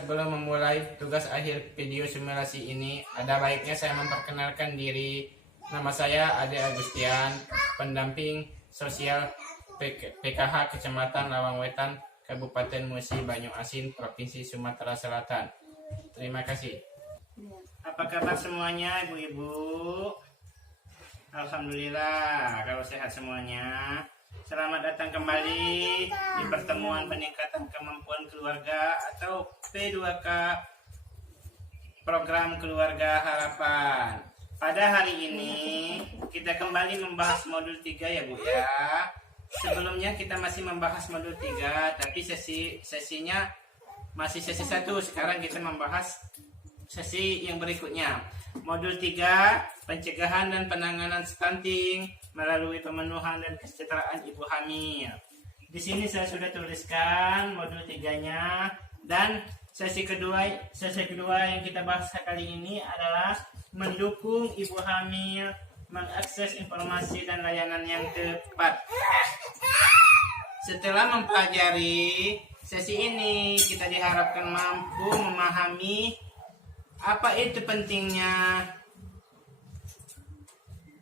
Sebelum memulai tugas akhir video simulasi ini, ada baiknya saya memperkenalkan diri. Nama saya Ade Agustian, pendamping sosial PKH Kecamatan Lawang Wetan, Kabupaten Musi Banyu Asin, Provinsi Sumatera Selatan. Terima kasih. Apa kabar semuanya, ibu-ibu? Alhamdulillah, kalau sehat semuanya. Selamat datang kembali di pertemuan peningkatan kemampuan keluarga atau P2K Program Keluarga Harapan. Pada hari ini kita kembali membahas modul 3 ya Bu ya. Sebelumnya kita masih membahas modul 3, tapi sesinya masih sesi 1. Sekarang kita membahas sesi yang berikutnya. Modul 3, pencegahan dan penanganan stunting melalui pemenuhan dan kesejahteraan ibu hamil. Di sini saya sudah tuliskan modul 3-nya, dan sesi kedua yang kita bahas kali ini adalah mendukung ibu hamil mengakses informasi dan layanan yang tepat. Setelah mempelajari sesi ini, kita diharapkan mampu memahami apa itu pentingnya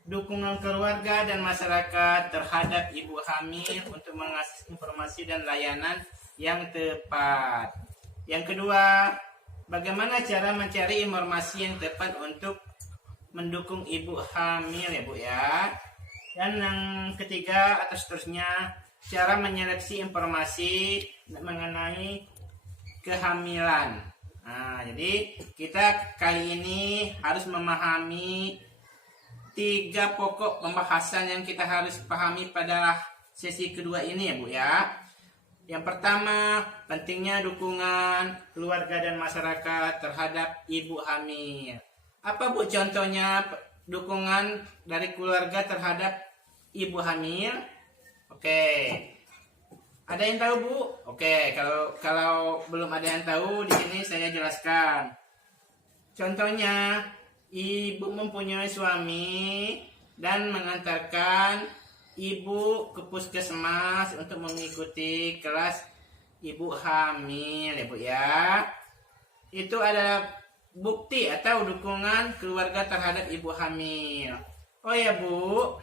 dukungan keluarga dan masyarakat terhadap ibu hamil untuk mengakses informasi dan layanan yang tepat. Yang kedua, bagaimana cara mencari informasi yang tepat untuk mendukung ibu hamil ya Bu ya. Dan yang ketiga atau seterusnya, cara menyeleksi informasi mengenai kehamilan. Nah, jadi kita kali ini harus memahami 3 pokok pembahasan yang kita harus pahami pada sesi kedua ini ya Bu ya. Yang pertama, pentingnya dukungan keluarga dan masyarakat terhadap ibu hamil. Apa Bu contohnya dukungan dari keluarga terhadap ibu hamil? Oke. Ada yang tahu Bu? Oke, kalau belum ada yang tahu, di sini saya jelaskan. Contohnya, ibu mempunyai suami dan mengantarkan ibu ke puskesmas untuk mengikuti kelas ibu hamil ya Bu ya. Itu adalah bukti atau dukungan keluarga terhadap ibu hamil. Oh ya Bu,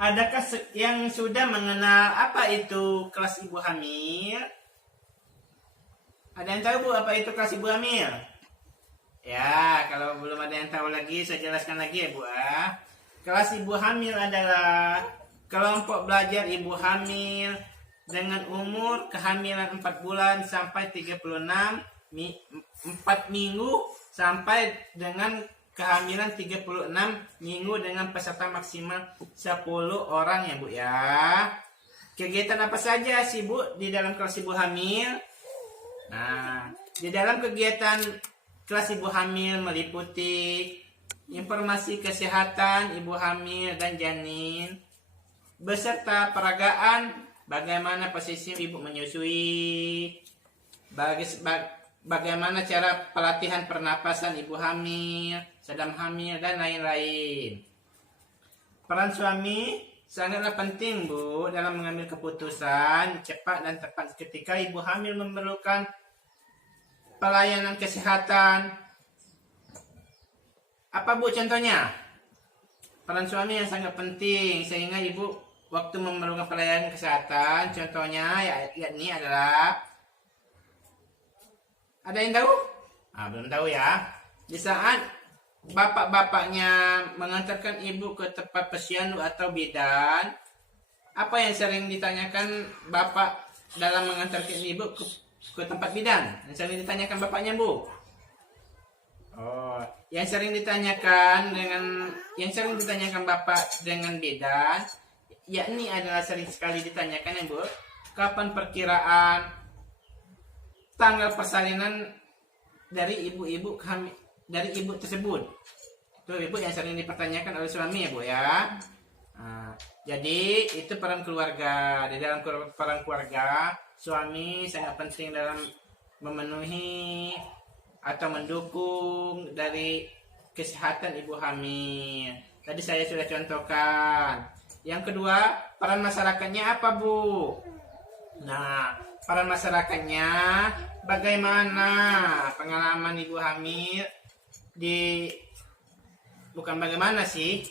adakah yang sudah mengenal apa itu kelas ibu hamil? Ada yang tahu Bu apa itu kelas ibu hamil? Ya, kalau belum ada yang tahu lagi, saya jelaskan lagi ya Bu. Kelas ibu hamil adalah kelompok belajar ibu hamil dengan umur kehamilan 4 bulan sampai 36 4 minggu sampai dengan kehamilan 36 minggu dengan peserta maksimal 10 orang ya Bu ya. Kegiatan apa saja sih Bu di dalam kelas ibu hamil? Nah, di dalam kegiatan kelas ibu hamil meliputi informasi kesehatan ibu hamil dan janin, beserta peragaan bagaimana posisi ibu menyusui, bagaimana cara pelatihan pernapasan ibu hamil, sedang hamil, dan lain-lain. Peran suami sangatlah penting Bu dalam mengambil keputusan cepat dan tepat ketika ibu hamil memerlukan pelayanan kesehatan. Apa Bu contohnya? Peran suami yang sangat penting sehingga ibu waktu memerlukan pelayanan kesehatan, contohnya yakni adalah, ada yang tahu? Belum tahu ya. Di saat bapak-bapaknya mengantarkan ibu ke tempat posyandu atau bidan, apa yang sering ditanyakan bapak dalam mengantarkan ibu ke tempat bidan? Yang sering ditanyakan bapaknya Bu? Yang sering ditanyakan bapak dengan bidan, yakni adalah sering sekali ditanyakan ya Bu, kapan perkiraan tanggal persalinan dari ibu tersebut. Itu ibu yang sering dipertanyakan oleh suami ya Bu ya. Jadi itu peran keluarga. Di dalam peran keluarga, suami sangat penting dalam memenuhi atau mendukung dari kesehatan ibu hamil. Tadi saya sudah contohkan. Yang kedua, peran masyarakatnya apa Bu? Nah, peran masyarakatnya bagaimana pengalaman ibu hamil bukan bagaimana sih,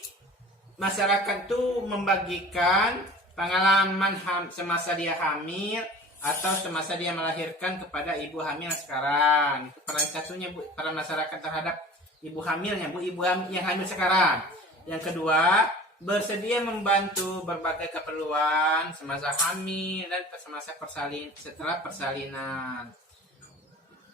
masyarakat tuh membagikan pengalaman semasa dia hamil atau semasa dia melahirkan kepada ibu hamil sekarang. Itu peran satunya Bu, peran masyarakat terhadap ibu hamilnya, Bu, ibu yang hamil sekarang. Yang kedua, bersedia membantu berbagai keperluan semasa hamil dan semasa setelah persalinan.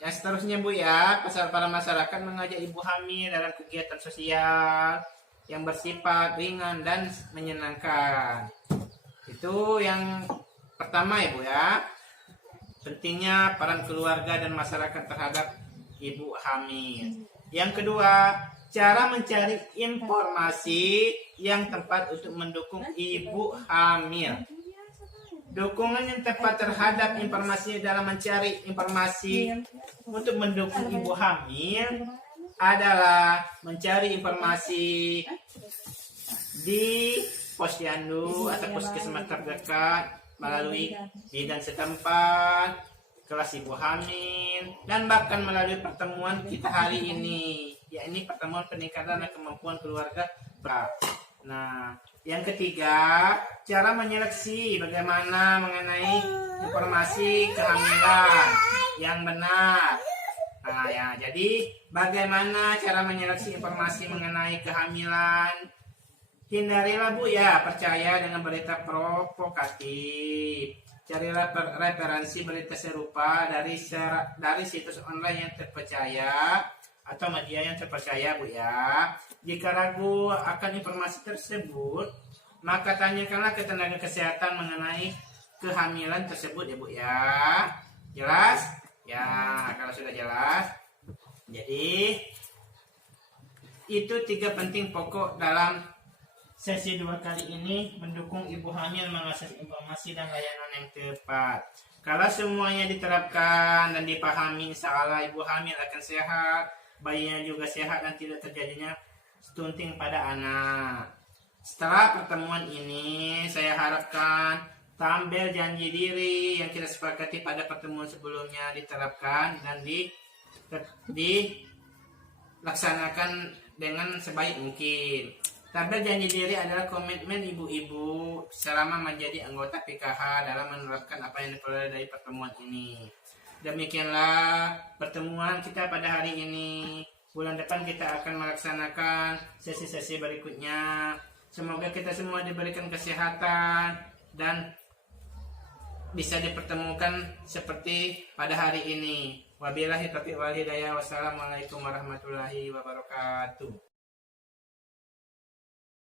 Yang seterusnya Bu ya, para masyarakat mengajak ibu hamil dalam kegiatan sosial yang bersifat ringan dan menyenangkan. Itu yang pertama ya Bu ya. Pentingnya peran keluarga dan masyarakat terhadap ibu hamil. Yang kedua, cara mencari informasi yang tepat untuk mendukung ibu hamil. Dukungan yang tepat terhadap informasi dalam mencari informasi untuk mendukung ibu hamil adalah mencari informasi di posyandu atau puskesmas terdekat melalui bidan setempat, kelas ibu hamil, dan bahkan melalui pertemuan kita hari ini, yakni pertemuan peningkatan dan kemampuan keluarga. Nah, yang ketiga, cara menyeleksi bagaimana mengenai informasi kehamilan yang benar. Nah, ya, jadi bagaimana cara menyeleksi informasi mengenai kehamilan? Hindarilah Bu ya percaya dengan berita provokatif. Carilah referensi berita serupa dari situs online yang terpercaya atau media yang terpercaya Bu ya. Jika ragu akan informasi tersebut, maka tanyakanlah ke tenaga kesehatan mengenai kehamilan tersebut ya Bu ya. Jelas? Ya, kalau sudah jelas. Jadi itu 3 penting pokok dalam sesi 2 kali ini, mendukung ibu hamil mengakses informasi dan layanan yang tepat. Kalau semuanya diterapkan dan dipahami, insya Allah ibu hamil akan sehat, bayinya juga sehat dan tidak terjadinya stunting pada anak. Setelah pertemuan ini, saya harapkan tabel janji diri yang kita sepakati pada pertemuan sebelumnya diterapkan dan dilaksanakan dengan sebaik mungkin. Tabel janji diri adalah komitmen ibu-ibu selama menjadi anggota PKH dalam menerapkan apa yang diperoleh dari pertemuan ini. Demikianlah pertemuan kita pada hari ini. Bulan depan kita akan melaksanakan sesi-sesi berikutnya. Semoga kita semua diberikan kesehatan dan bisa dipertemukan seperti pada hari ini. Wabillahi taufiq wal hidayah. Wassalamualaikum warahmatullahi wabarakatuh.